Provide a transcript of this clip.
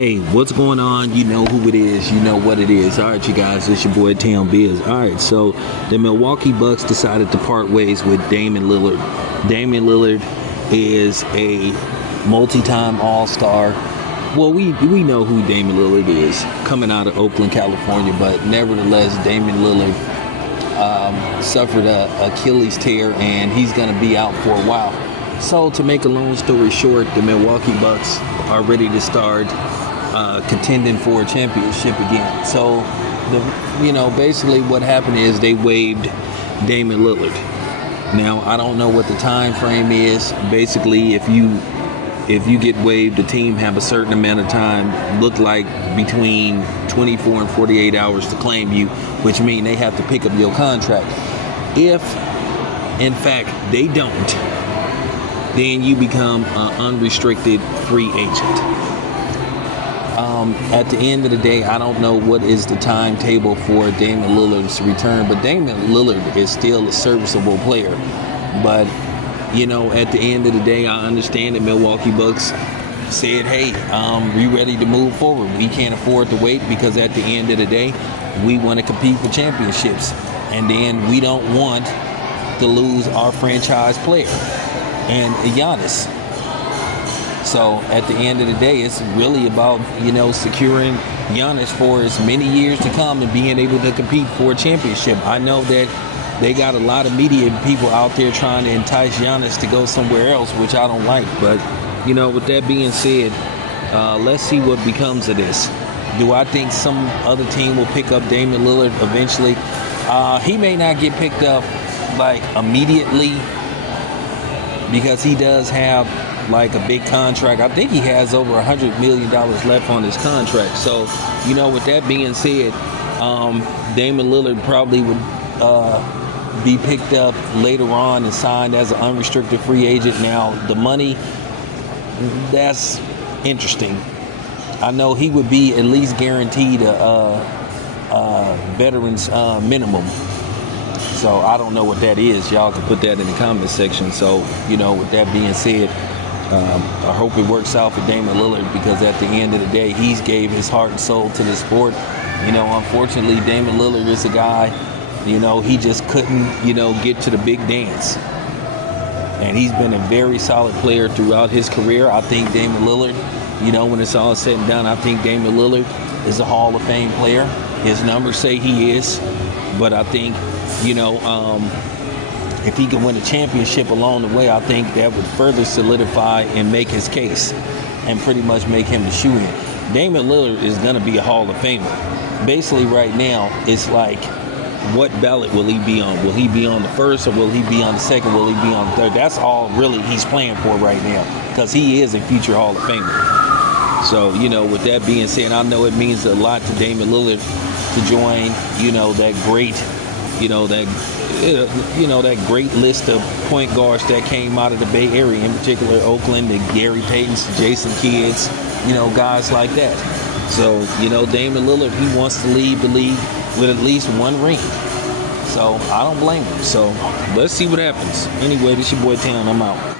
Hey, what's going on? You know who it is. You know what it is. All right, you guys, it's your boy Town Biz. All right, so the Milwaukee Bucks decided to part ways with Damian Lillard. Damian Lillard is a multi-time All-Star. Well, we know who Damian Lillard is, coming out of Oakland, California, but nevertheless, Damian Lillard suffered a Achilles tear, and he's going to be out for a while. So, to make a long story short, the Milwaukee Bucks are ready to start contending for a championship again. So, basically what happened is they waived Damian Lillard. Now, I don't know what the time frame is. Basically, if you get waived, the team have a certain amount of time, look like between 24 and 48 hours to claim you, which means they have to pick up your contract. If, in fact, they don't, then you become an unrestricted free agent. At the end of the day, I don't know what is the timetable for Damian Lillard's return, but Damian Lillard is still a serviceable player. But, at the end of the day, I understand that Milwaukee Bucks said, hey, we ready to move forward. We can't afford to wait because at the end of the day, we want to compete for championships. And then we don't want to lose our franchise player and Giannis. So at the end of the day, it's really about, securing Giannis for as many years to come and being able to compete for a championship. I know that they got a lot of media people out there trying to entice Giannis to go somewhere else, which I don't like. But, with that being said, let's see what becomes of this. Do I think some other team will pick up Damian Lillard eventually? He may not get picked up, immediately, because he does have a big contract. I think he has over $100 million left on his contract. So, with that being said, Damian Lillard probably would be picked up later on and signed as an unrestricted free agent. Now, the money, that's interesting. I know he would be at least guaranteed a veteran's minimum. So I don't know what that is. Y'all can put that in the comment section. So, with that being said, I hope it works out for Damian Lillard, because at the end of the day, he's gave his heart and soul to the sport. Unfortunately, Damian Lillard is a guy, he just couldn't, get to the big dance. And he's been a very solid player throughout his career. I think Damian Lillard, when it's all said and done, I think Damian Lillard is a Hall of Fame player. His numbers say he is. But I think, if he can win a championship along the way, I think that would further solidify and make his case and pretty much make him the shoe-in. Damian Lillard is going to be a Hall of Famer. Basically, right now, it's like, what ballot will he be on? Will he be on the first, or will he be on the second? Will he be on the third? That's all really he's playing for right now, because he is a future Hall of Famer. So, with that being said, I know it means a lot to Damian Lillard to join, that great, that great list of point guards that came out of the Bay Area, in particular Oakland, the Gary Paytons, Jason Kidds, guys like that. So, Damian Lillard, he wants to leave the league with at least one ring. So I don't blame him. So let's see what happens. Anyway, this your boy Town. I'm out.